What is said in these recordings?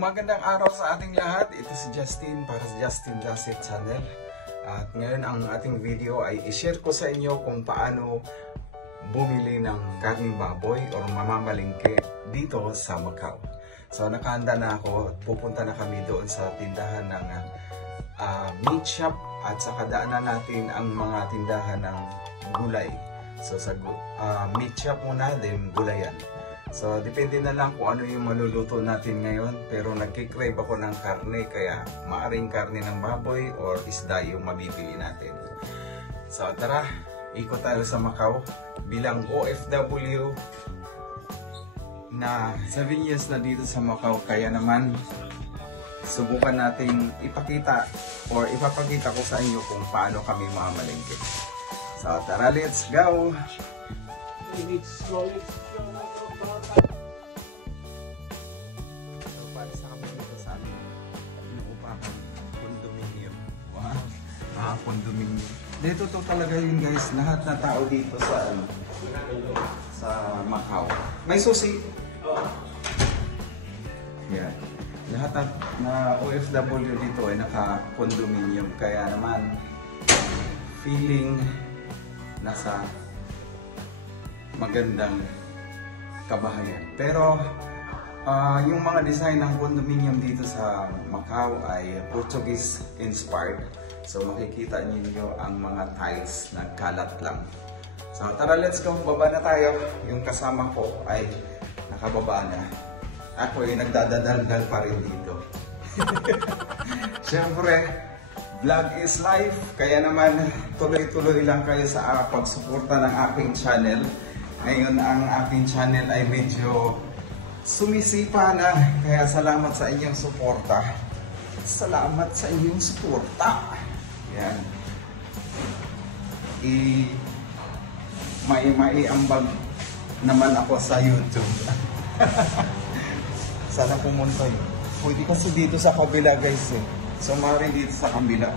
magandang araw sa ating lahat. Ito si Justin para sa Justin Does It Channel. At ngayon ang ating video ay i-share ko sa inyo kung paano bumili ng karning baboy o mamamalingke dito sa Macau. So nakahanda na ako at pupunta na kami doon sa tindahan ng meat shop at saka daanan natin ang mga tindahan ng gulay. So sa meat shop muna, then gulayan. So, depende na lang kung ano yung maluluto natin ngayon. Pero nagkikrave ako ng karne, kaya maaring karne ng baboy or isda yung mabibili natin. So, tara, ikot tayo sa Macau. Bilang OFW na 7 years na dito sa Macau, kaya naman subukan natin ipakita or ipapakita ko sa inyo kung paano kami mamamalengke. So, tara, let's go! So, para sa kami dito sa amin, inuupahan condominium. Wow! Condominium. Dito to talaga yun guys, lahat na tao dito sa Macau. May susi. Yeah. Lahat na OFW dito ay naka-condominium. Kaya naman, feeling nasa magandang kabahayan. Pero yung mga design ng condominium dito sa Macau ay Portuguese inspired. So makikita niyo ang mga tiles na kalat lang. So tara, let's go, baba na tayo. Yung kasama ko ay nakababa na. Ako ay nagdadadaldal pa rin dito. Siyempre, vlog is life. Kaya naman tuloy-tuloy lang kayo sa pagsuporta ng aking channel. Ngayon ang aking channel ay medyo sumisipa na, kaya salamat sa inyong suporta. Salamat sa inyong suporta. Yan. Maiambag naman ako sa YouTube. Sana pumunta yun. Pwede kasi dito sa kabila guys eh. So maaaring dito sa kabila.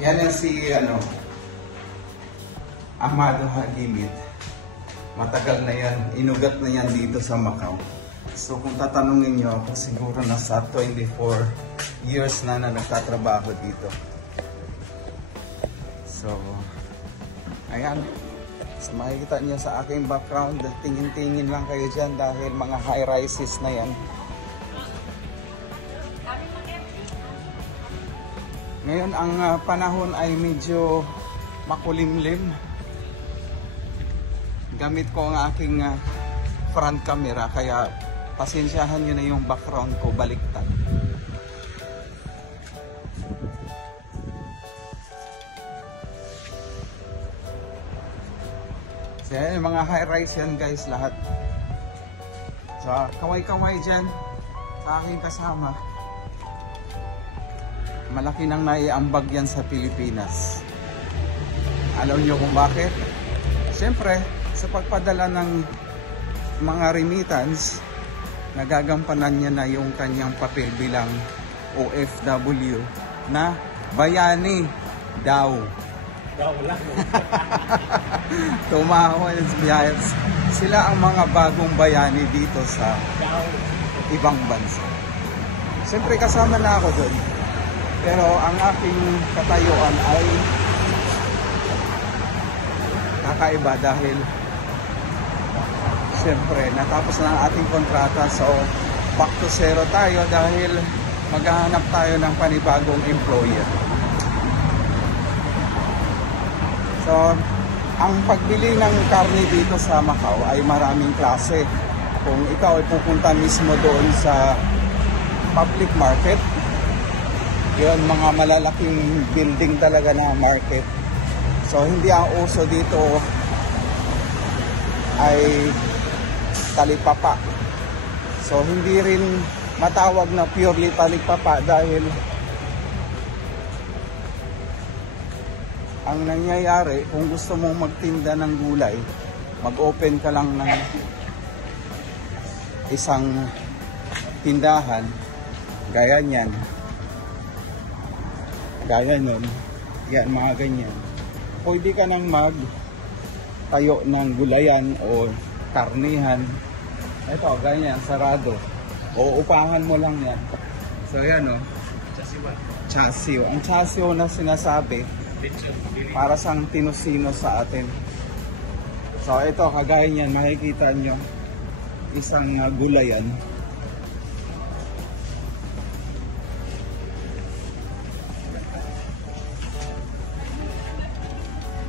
Yan yung si Amado Halimit. Matagal na yan, inugat na yan dito sa Macau. So kung tatanungin nyo ako, siguro nasa 24 years na nagtatrabaho dito. So, ayan. So, makikita nyo sa aking background, tingin-tingin lang kayo dyan dahil mga high-rises na yan. Ngayon ang panahon ay medyo makulimlim. Gamit ko ang aking front camera, kaya pasensyahan nyo na yung background ko baliktad. So yan, mga high-rise yan guys lahat. So kaway-kaway dyan sa aking kasama. Malaki nang naiambag yan sa Pilipinas. Alam nyo kung bakit? Siyempre, sa pagpadala ng mga remittance, nagagampanan niya na yung kanyang papel bilang OFW na bayani daw. Daw lang. Tumawag sila ang mga bagong bayani dito sa ibang bansa. Siyempre kasama na ako doon. Pero ang aking katayuan ay kakaiba dahil siyempre natapos na ang ating kontrata, so back to zero tayo dahil maghahanap tayo ng panibagong employer. So ang pagbili ng karne dito sa Macau ay maraming klase. Kung ikaw ay pupunta mismo doon sa public market, yun, mga malalaking building talaga na market. So hindi ang uso dito ay talipapa. So hindi rin matawag na purely talipapa dahil ang nangyayari, kung gusto mong magtinda ng gulay, mag-open ka lang ng isang tindahan gaya niyan, gaya nun, yan, mga ganyan. Pwede ka nang mag tayo ng gulayan o karnihan Ito, ganyan, sarado. O upahan mo lang yan. So yan o. Chassis. Ang chassis na sinasabi, para sang tinusino sa atin. So ito, kagaya niyan, makikita nyo, isang gulayan.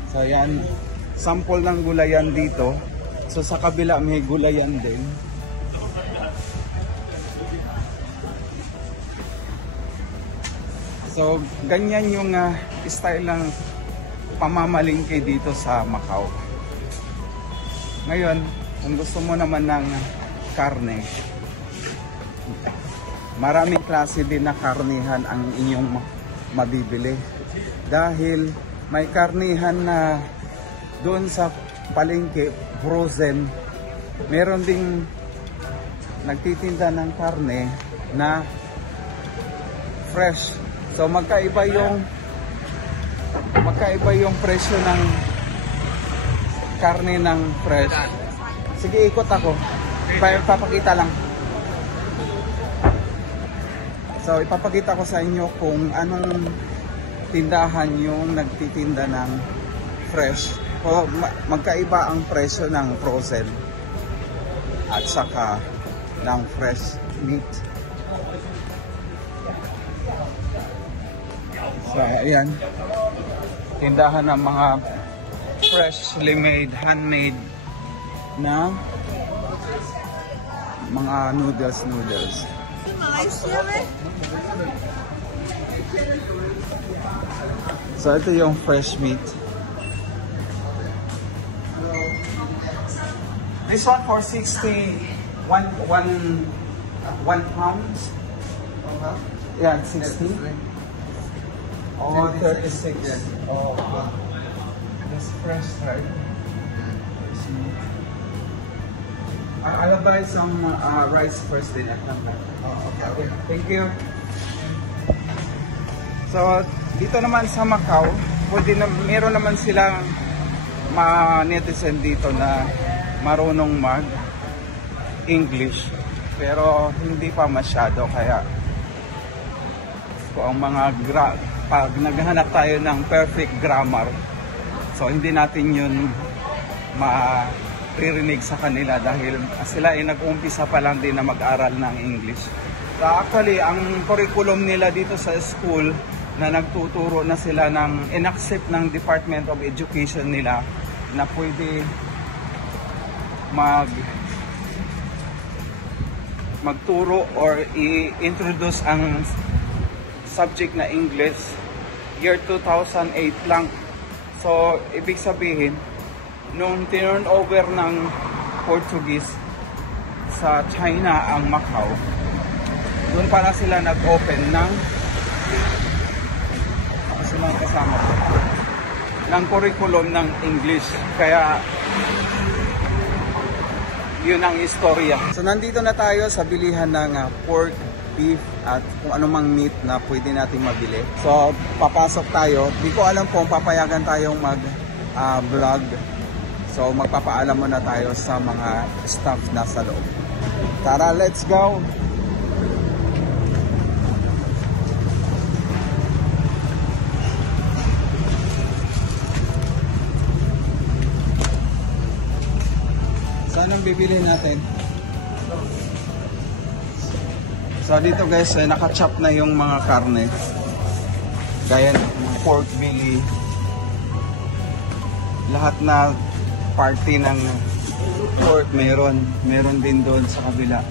So yan, sample ng gulayan dito. So sa kabila may gulayan din. So ganyan yung style ng pamamalingke dito sa Macau. Ngayon, kung gusto mo naman ng karne, maraming klase din na karnihan ang inyong mabibili. Dahil may karnihan na doon sa palengke, frozen. Meron ding nagtitinda ng karne na fresh. So magkaiba yung presyo ng karne ng fresh. Sige, ikot ako. Ipapakita lang. So ipapakita ko sa inyo kung anong tindahan yung nagtitinda ng fresh. O magkaiba ang presyo ng frozen at saka ng fresh meat. So ayan, tindahan ng mga freshly made, handmade na mga noodles. So ito yung fresh meat. This one for 60, one pound. Yeah, 60. Oh, 36. Oh, okay. That's fresh, right? I'll buy some rice first then. Oh, okay. Thank you. So, dito naman sa Macau, meron naman silang mga netizen dito na marunong mag-English. Pero hindi pa masyado, kaya kung ang pag naghahanap tayo ng perfect grammar, so hindi natin yun maririnig sa kanila dahil sila ay nag-umpisa pa lang din na mag-aral ng English. So actually, ang curriculum nila dito sa school na nagtuturo na sila ng in-accept ng Department of Education nila na pwede magturo or i-introduce ang subject na English year 2008 lang. So ibig sabihin, nung turn over ng Portuguese sa China ang Macau, doon para sila nag-open ng curriculum ng English. Kaya yun ang istorya. So nandito na tayo sa bilihan ng pork, beef at kung anumang meat na pwede nating mabili. So papasok tayo. Di ko alam kung papayagan tayong mag-vlog. So magpapaalam muna tayo sa mga staff na sa loob. Tara, let's go! Saan ang bibili natin? So dito guys, naka-chop na yung mga karne. Gaya ng pork belly. Lahat na party ng pork meron. Meron din doon sa kabila.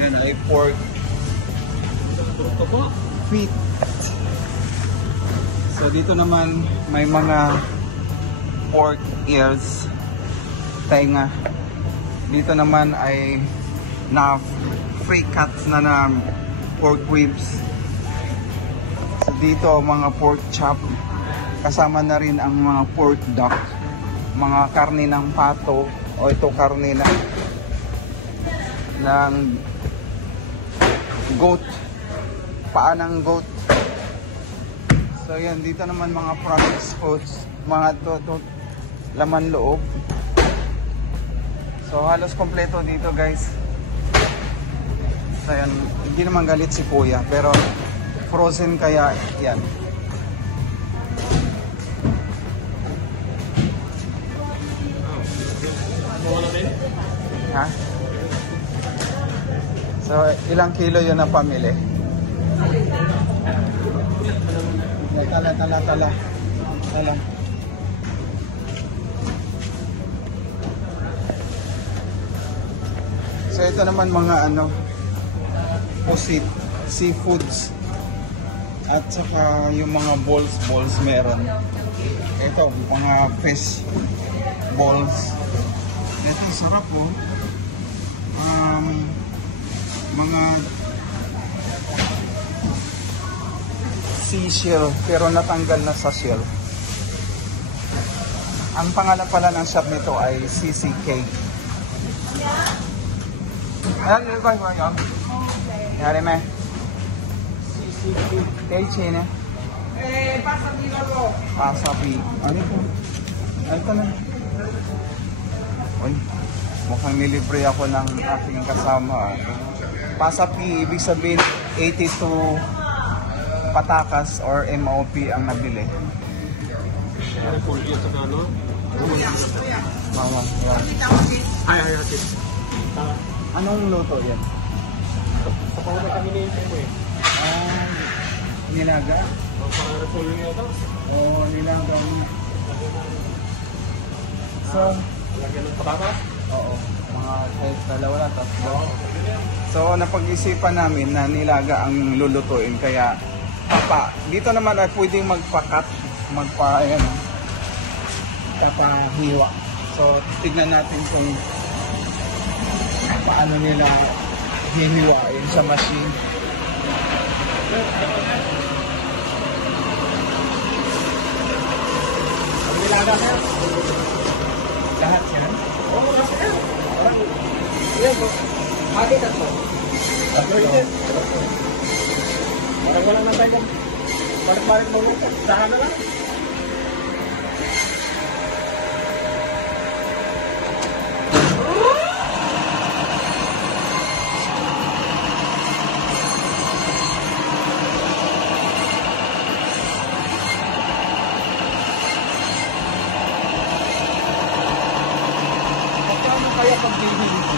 Yan ay pork feet. So dito naman may mga pork ears, tenga. Dito naman ay na free cuts na pork ribs. So dito mga pork chop, kasama na rin ang mga pork duck, mga karne ng pato o ito karne ng goat, paa ng goat. So yan, dito naman mga processed foods, mga laman loob. So halos kompleto dito guys. So yan, hindi naman galit si kuya pero frozen kaya yan. Ha? So ilang kilo yun na pamili? Tala. So ito naman mga ano, pusit, seafoods at saka yung mga balls meron. Ito mga fish balls. Ito sarap po. Mga seashell pero natanggal na sa shell. Ang pangalan pala ng shop nito ay CCK. Ayan, yun ko yung yari me CCK na pasapi. Ano ito? Ano ito na? Uy, mukhang nilibre ako ng aking kasama. Pasapi, ibig sabihin 82 patakas or MOP ang nabili. Mama, anong luto yan? Kapag kami na yung tempo eh. Nilaga? Parang repolyo nyo ito. Oo, nilaga. So, lagyan ng patatas? oo, mga kahit dalawa na, tatlo. So, napag-isipan namin na nilaga ang lulutuin, kaya dito naman ay pwedeng magpa-cut, papahiwa. So, tignan natin kung paano nila hihiwain sa machine. Ang nilaga kayo? Lahat yan? Oo, lahat yan. Yan po. Bakit ito? Tatlo yun. Parang walang nantay lang. Balik-balik mo lang. Saka na lang. Paano kaya pag-bihili ito?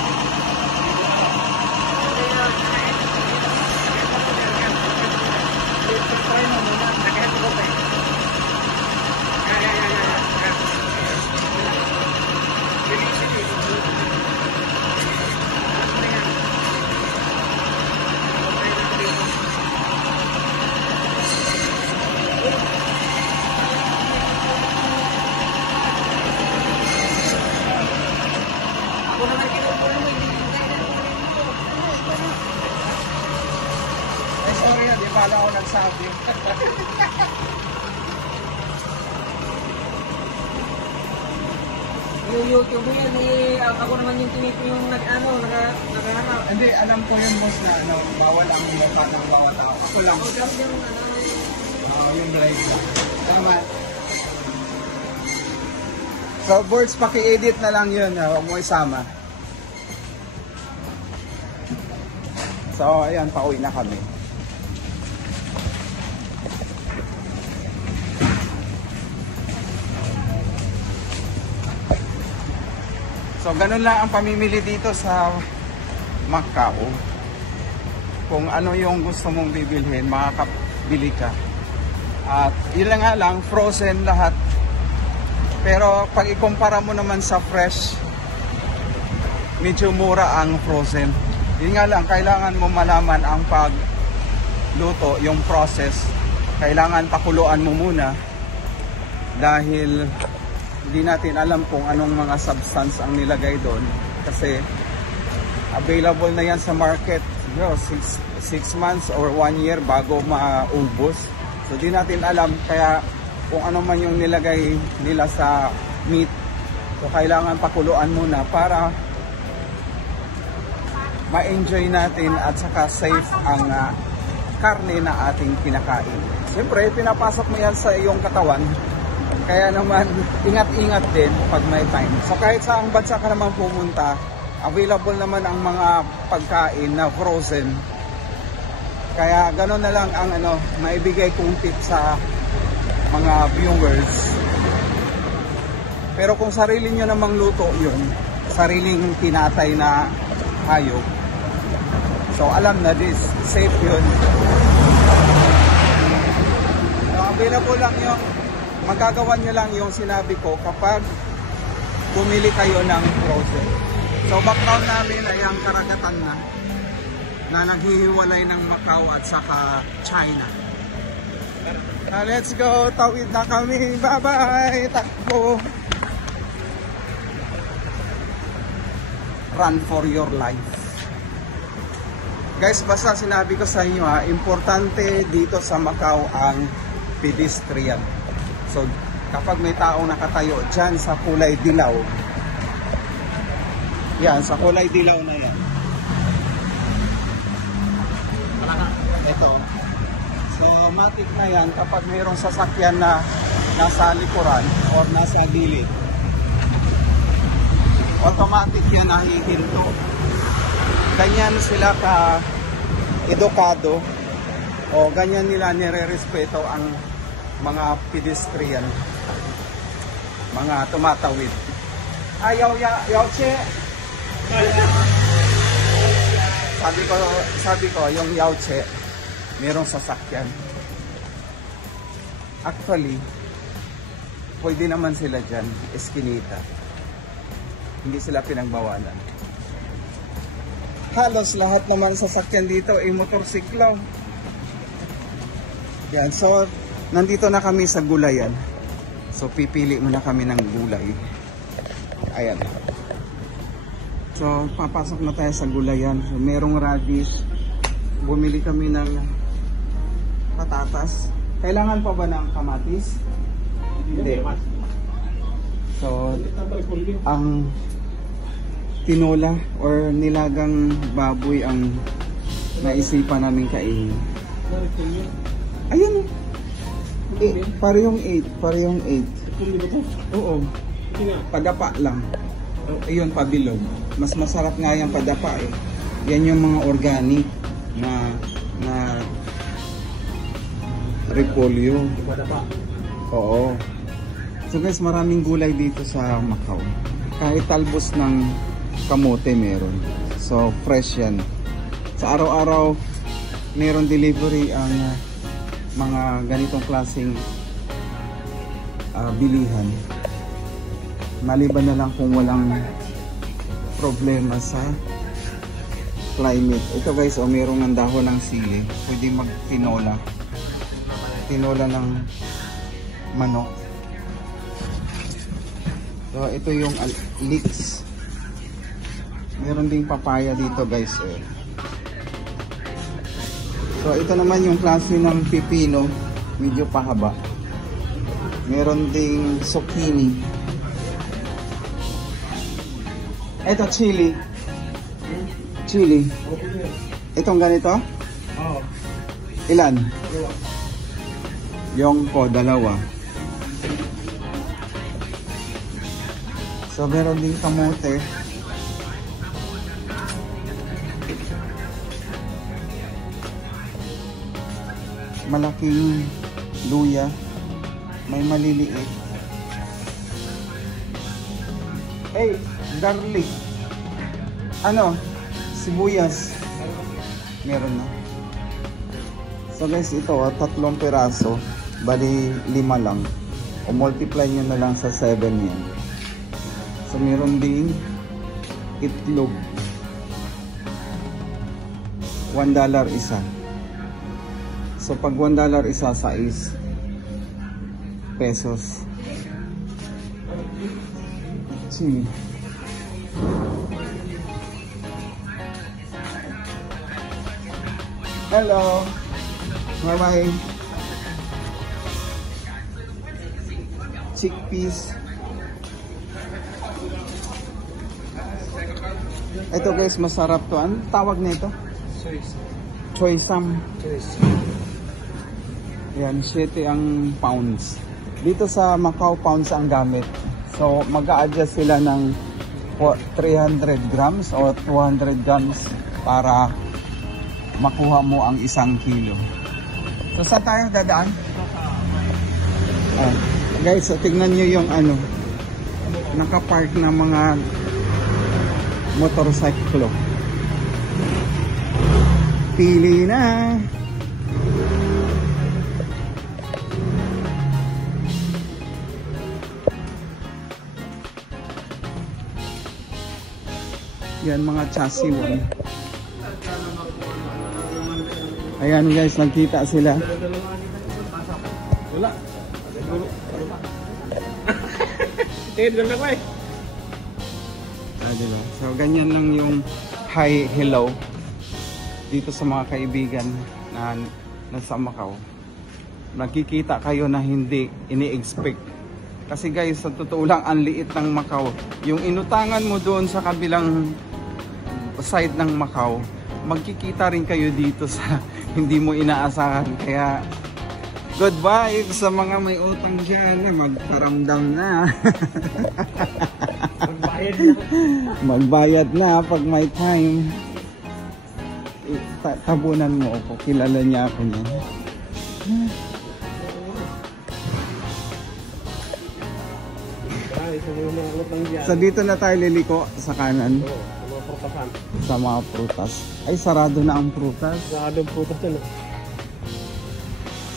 Sorry, di pala ako nagsabi. Yung YouTube yan eh, ako naman yung tinip yung naghahanap. Hindi, alam ko yun boss na bawal ang mukha ng bawat tao. Ako lang. Yung live lang. Tama. So, boards, paki-edit na lang yun. Huwag mo isama. So, ayan, pauwi na kami. So, ganun lang ang pamimili dito sa Macau. Kung ano yung gusto mong bibilhin, makakabili ka. At yun lang nga lang, frozen lahat. Pero pag ikumpara mo naman sa fresh, medyo mura ang frozen. Yun nga lang, kailangan mo malaman ang pagluto, yung process. Kailangan pakuluan mo muna dahil hindi natin alam kung anong mga substance ang nilagay doon. Kasi available na yan sa market. 6 months or 1 year bago maubos. So di natin alam, kaya kung ano man yung nilagay nila sa meat, so kailangan pakuluan muna para ma-enjoy natin at saka safe ang karne na ating kinakain. Siyempre, pinapasok mo yan sa iyong katawan Kaya naman, ingat-ingat din pag may time. So kahit saang bansa ka naman pumunta, available naman ang mga pagkain na frozen. Kaya gano'n na lang ang maibigay kong tip sa mga viewers. Pero kung sarili nyo namang luto yun, sariling tinatay na hayop, so alam na this, safe yun. So available lang yung, magagawa nyo lang yung sinabi ko kapag bumili kayo ng frozen. So background namin ay ang karagatan na naghihiwalay ng Macau at saka China. Let's go, tawid na kami, bye bye, takbo. Run for your life. Guys, basta sinabi ko sa inyo importante dito sa Macau ang pedestrian. So kapag may taong nakatayo dyan sa kulay dilaw, yan, sa kulay dilaw na yan, ito, so matik na yan kapag mayroong sasakyan na nasa likuran or nasa gilid, automatic yan nahihinto. Ganyan sila ka edukado o ganyan nila nire-respeto ang mga pedestrian, mga tumatawid. Ayaw che. Sabi ko yung yaoche merong sasakyan. Actually pwede naman sila dyan, eskinita, hindi sila pinagbawalan. Halos lahat naman sasakyan dito ay motorsiklo. Yan, so nandito na kami sa gulayan. So pipili muna kami ng gulay. Ayan. So papasok na tayo sa gulayan. So merong radish. Bumili kami ng patatas. Kailangan pa ba ng kamatis? Hindi. So ang tinola or nilagang baboy ang naisipan namin kainin. Ayun. Parehong 8. Oo. Padapa lang. Ayun, pabilog. Mas masarap nga yung padapa eh. Yan yung mga organic na repolyo. Padapa. Oo. So guys, maraming gulay dito sa Macau. Kahit talbos ng kamote meron. So fresh yan. Sa araw-araw meron delivery ang mga ganitong klaseng bilihan. Maliban na lang kung walang problema sa climate. Ito guys, merong ng dahon ng sili. Pwede magtinola. Tinola ng manok. So ito yung leeks. Meron ding papaya dito guys. So ito naman yung klase ng pipino, medyo pahaba. Meron ding zucchini. Ito chili. Chili. Itong ganito? Oo. Ilan? Yung ko, 2. So meron ding kamote. Malaking luya. May maliliit. Hey, garlic. Sibuyas. Meron na. So guys, ito 3 piraso. Bali 5 lang. O multiply nyo na lang sa 7 yan. So meron ding itlog. $1 isa. So pag $1 isa, 6 pesos. Chili. Hello. Bye bye. Chickpeas. Ito guys, masarap to. Ano tawag nito? Choy sam. Yan, 7 ang pounds. dito sa Macau pounds ang gamit. So mag-a-adjust sila ng 300 grams o 200 grams para makuha mo ang 1 kilo. So saan tayo dadaan? Guys, so tingnan nyo yung nakapark na mga motorsiklo. Pili na. Yan mga chassis one. Ayan guys, nagkita sila. Wala. Diba? So ganyan lang yung hi, hello dito sa mga kaibigan na nasa Macau. Nakikita kayo na hindi ini-expect. Kasi guys, sa totoo lang, ang liit ng Macau. Yung inutangan mo doon sa kabilang side ng Macau, magkikita rin kayo dito sa hindi mo inaasahan. Kaya goodbye sa mga may utang dyan, magparamdam na. Magbayad na pag may time. Tabunan mo ako, kilala niya ako niyan. So dito na tayo liliko sa kanan. Sa mga prutas. Ay, sarado na ang prutas. Sarado ang prutas na.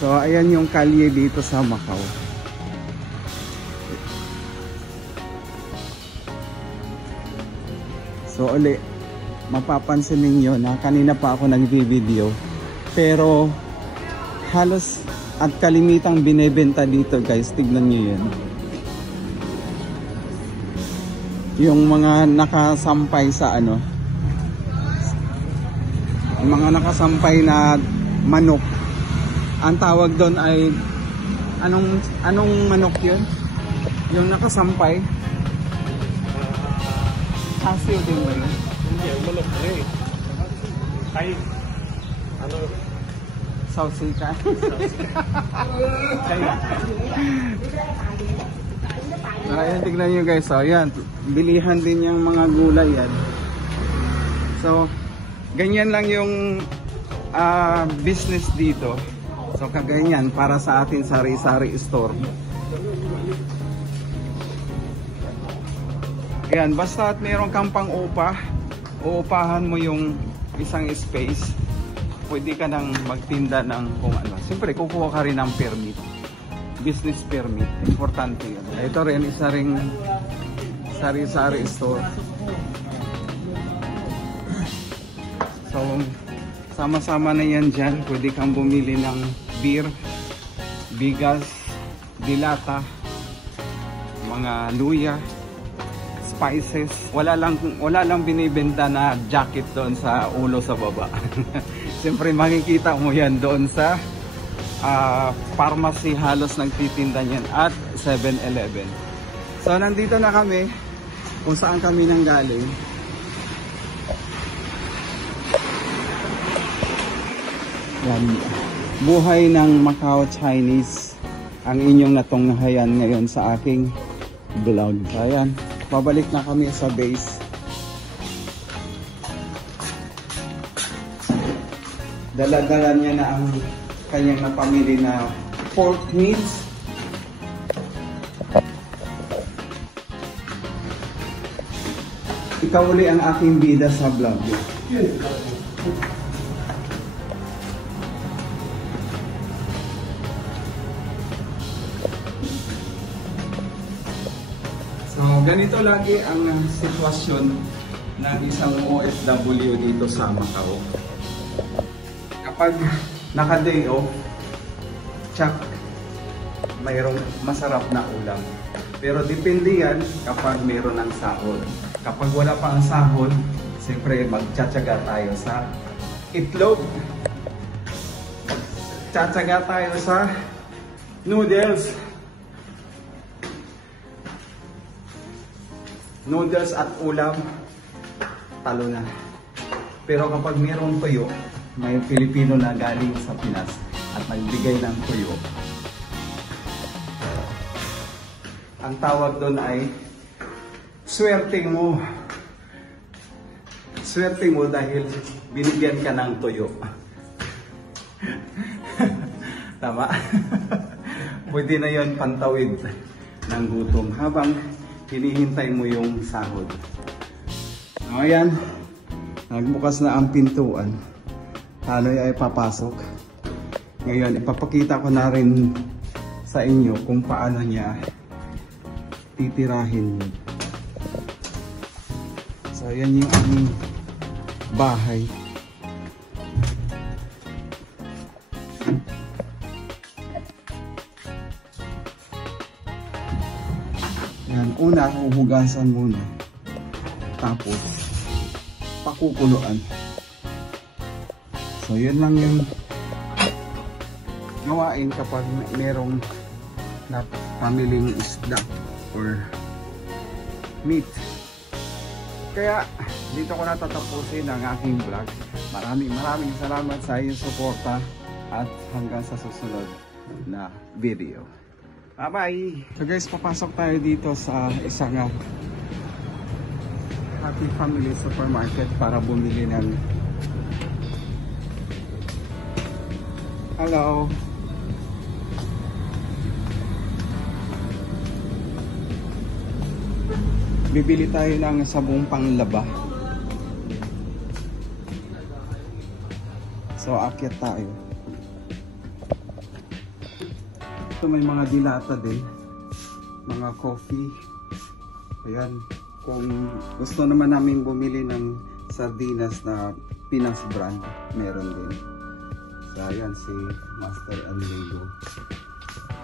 So ayan yung kalye dito sa Macau. So uli, mapapansin ninyo na kanina pa ako nag-video, pero halos at kalimitang binebenta dito guys, tignan nyo yun. Yung mga nakasampay sa mga nakasampay na manok. Ang tawag doon ay anong manok yun? Yung nakasampay? Asio din ba yun? Hindi, manok eh. Kay, Sausika. Ayan, tignan nyo guys. So, ayan, bilihan din yung mga gulay yan. So, ganyan lang yung business dito. So, kaganyan para sa atin sari-sari store. Ayan, basta at mayroon kang pang-upa, uupahan mo yung isang space, pwede ka nang magtinda ng kung ano. Siyempre, kukuha ka rin ng permit. Business permit. Importante yun. Ito rin, isa ring sari-sari store. So, sama-sama na yan dyan. Pwede kang bumili ng beer, bigas, dilata, mga luya, spices. Wala lang binibenta na jacket doon sa ulo sa baba. Siyempre makikita mo yan doon sa pharmacy, halos nagtitinda niyan at 7-Eleven. So nandito na kami kung saan kami nanggaling. Yan. Buhay ng Macau Chinese ang inyong natunghayan ngayon sa aking vlog. Ayan, babalik na kami sa base. Dala-dala niya na ang kanyang napamili na pork meats. Ikaw uli ang aking bida sa vlog. So ganito lagi ang sitwasyon ng isang OFW dito sa Macau. Kapag naka-day off, tsak, mayroong masarap na ulam. Pero depende yan kapag mayroon ng sahod. Kapag wala pa ang sahod, siyempre magtsatsaga tayo sa itlog. Tsatsaga tayo sa noodles. Noodles at ulam, talo na. Pero kapag mayroong tuyo, may Pilipino na galing sa Pinas at nagbigay ng tuyo, Ang tawag doon ay swerte mo. Swerte mo dahil binigyan ka ng tuyo. Tama? Pwede na yon pantawid ng gutom habang hinihintay mo yung sahod. Ayan, nagbukas na ang pintuan. Taloy ay papasok. Ngayon, ipapakita ko na rin sa inyo kung paano niya titirahin yun. So, yan yung aming bahay. Yan, una, huhugasan muna. Tapos, pakukuluan. So, yun lang yung gawain kapag merong pamiling isda or meat. Kaya, dito ko natatapusin ang aking vlog. Maraming salamat sa iyong suporta at hanggang sa susunod na video. Bye-bye! So guys, papasok tayo dito sa isang Happy Family Supermarket para bumili ng hello! Bibili tayo ng sabong panglaba. So, akyat tayo. So, may mga dilata din. Mga coffee. Ayan. Kung gusto naman namin bumili ng sardinas na Pinas brand, meron din. So, ayan si Master Anligo.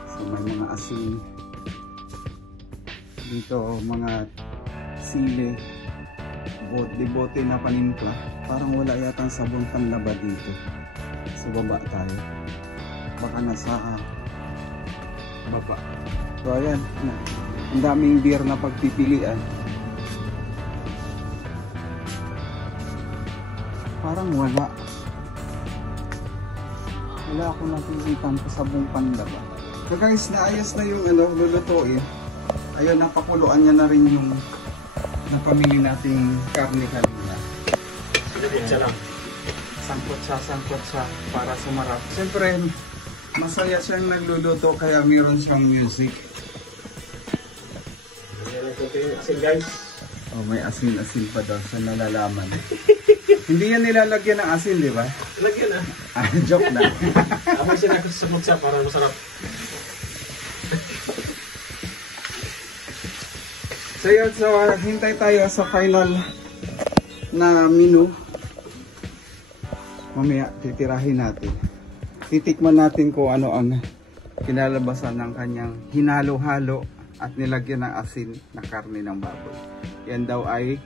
So, may mga asin. Dito, mga sili. Bote na panimpla. Parang wala yatang sabon panlaba dito. So, baba tayo. Baka nasa baba. So, ayan. Ang daming beer na pagpipilian. Parang wala. Wala akong nakikita sa sabong panlaba. So guys, naayos na yung lulutuin. Ayun, napakuluan niya na rin yung napamili nating karne kanina. Siya lang. Sangkot siya para sumarap. Siyempre, masaya siyang nagluluto kaya meron siyang music. Asin guys. Oh, may asin-asin pa daw sa nalalaman. Hindi yan nilalagyan ng asin, di ba? Lagyan na. Joke na. Amoy siya nakusubok siya para masarap. So yun, hintay tayo sa final na menu. Mamaya titirahin natin. Titikman natin kung ano ang kinalabasan ng kanyang hinalo-halo at nilagyan ng asin na karne ng baboy. Yan daw ay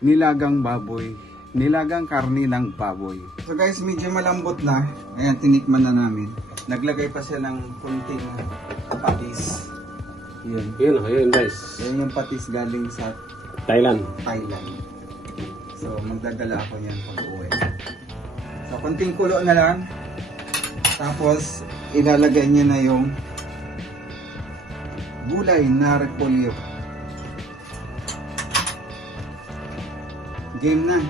nilagang baboy. Nilagang karne ng baboy. So guys, medyo malambot na. Ayan, tinikman na namin. Naglagay pa siya ng kunting patis. Yun. Yun guys. Yan yung patis galing sa Thailand. So magdadala ako niyan pag uwi. So kunting kulo na lang. Tapos ilalagay niya na yung gulay na repolyo. Game na.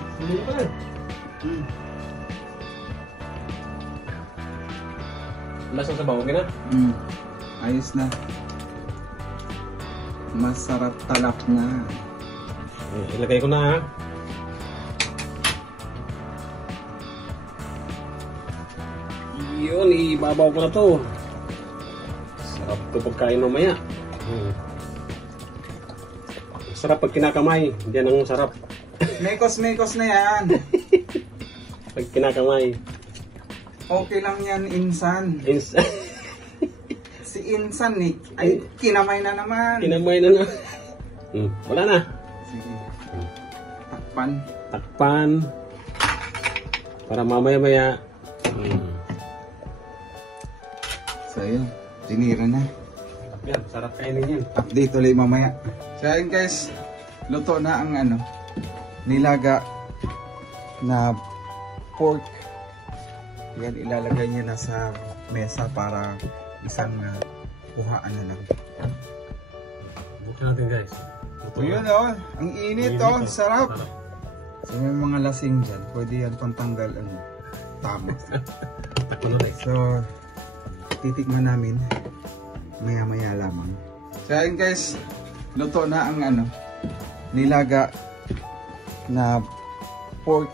Lasang sabaw, okay na? Ayos na. Masarap talap na. Ilagay ko na ha. Yun, ibabaw ko na to. Sarap to pagkain mamaya. Sarap pag kinakamay. Diyan ang sarap. Mekos na yan. Pag kinakamay. Okay lang yan, Insan. Si Insan eh. Ay, kinamay na naman. Kinamay na. Wala na. Sige. Takpan. Para mamaya-maya. So yun, tinira na. Yan, sarap kainin yan. Update ulit mamaya. So yun guys, luto na ang nilaga na pork. Yan, ilalagay niya na sa mesa para isang kuhaan na lang. Buksan natin guys. So yun oh, ang init oh, sarap. So may mga lasing dyan, pwede yan pantanggal ano, tama. So titikman namin maya maya lamang. So ayun guys, luto na ang ano, nilaga na pork.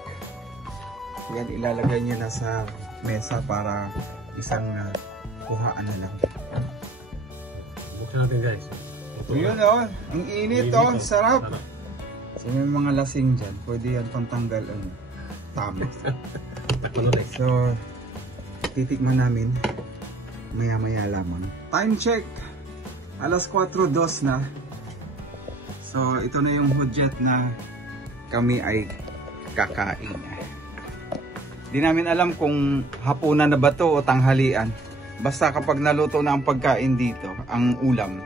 Yan, ilalagay niyo na sa mesa para isang kuhaan na lang. Buksan natin guys. So yun oh, ang init oh, sarap. So may mga lasing dyan, pwede yan pantanggal ano, tama. So titikman namin maya maya lamang. Time check, alas 4:02 na. So ito na yung hudyat na kami ay kakain. Di namin alam kung hapunan na ba to o tanghalian. Basta kapag naluto na ang pagkain dito, ang ulam,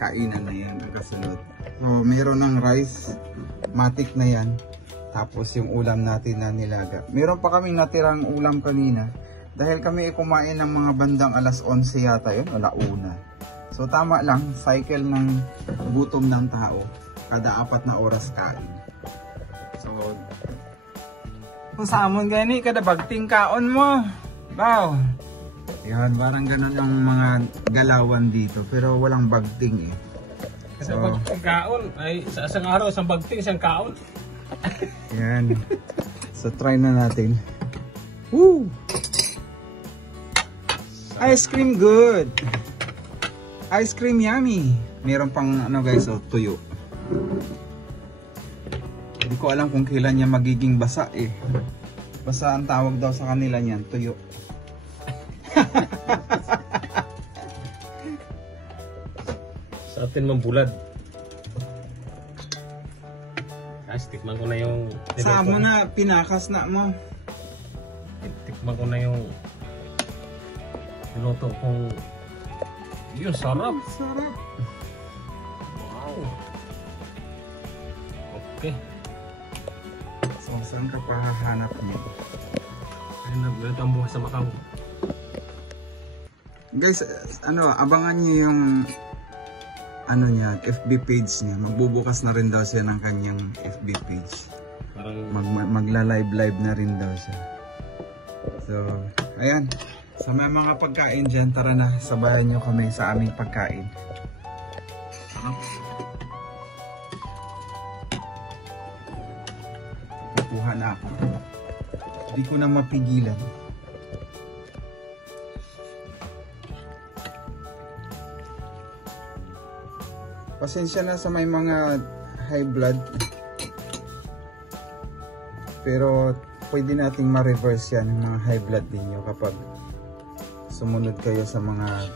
kainan na yan kasunod. So meron ng rice, matik na yan. Tapos yung ulam natin na nilaga. Meron pa kaming natirang ulam kanina. Dahil kami kumain ng mga bandang alas 11 yata yun, alauna. So tama lang, cycle ng gutom ng tao. Kada 4 na oras kain. So kung sa amon gani, kada bagting kaon mo. Wow. Yan, parang ganun ang mga galawan dito. Pero walang bagting eh. Kasi bagting kaon, ay sa isang araw, isang bagting, isang kaon. Yan. So try na natin. Woo! Ice cream good. Ice cream yummy. Meron pang ano guys, oh, tuyo. Hindi ko alam kung kailan niya magiging basa eh. Basta ang tawag daw sa kanila niyan, tuyo. Sa atin mambulad. Guys, tikman ko na yung... Sama na, pinakas na mo. Tikman ko na yung... Niluto kong... Yun, sarap. Sarap. Wow. Okay. So, saan ka pa hahanap mo? Ay, naglatang buhay sa Macau. Guys, ano, abangan niyo yung ano niya, FB page niya. Magbubukas na rin daw siya ng kanyang FB page. Parang Magla-live na rin daw siya. So, ayan. Sa may mga pagkain dyan, tara na, sabayan nyo kami sa aming pagkain. Kukuha na ako. Hindi ko na mapigilan. Pasensya na sa may mga high blood. Pero pwede nating ma-reverse yan yung mga high blood ninyo kapag sumunod kayo sa mga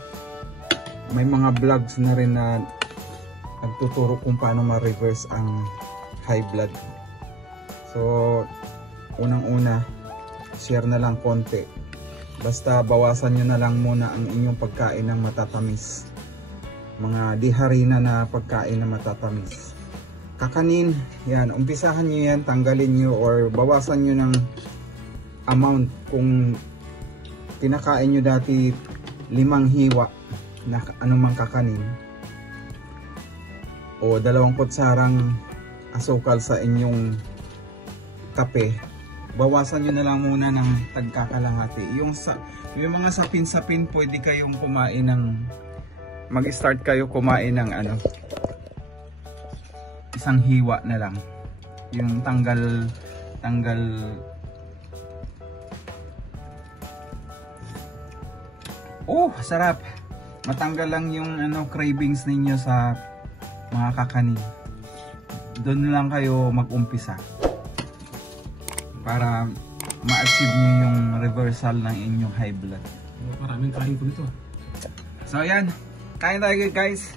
may mga vlogs na rin na nagtuturo kung paano ma-reverse ang high blood. So unang-una, share na lang konti. Basta bawasan nyo na lang muna ang inyong pagkain ng matatamis. Mga di harina na pagkain na matatamis. Kakanin, yan, umpisahan nyo yan, tanggalin nyo or bawasan nyo ng amount. Kung kinakain nyo dati 5 hiwa na anumang kakanin o 2 kutsarang asukal sa inyong kape, bawasan nyo na lang muna ng tagkakalahati. Yung mga sapin-sapin, pwede kayong kumain ng mag-start kayo kumain ng ano, 1 hiwa na lang. Yung tanggal oh, sarap. Matanggal lang yung ano, cravings ninyo sa mga kakanin. Doon lang kayo mag-umpisa para ma-achieve nyo yung reversal ng inyong high blood. Maraming kain ko dito. So ayan, kain tayo guys.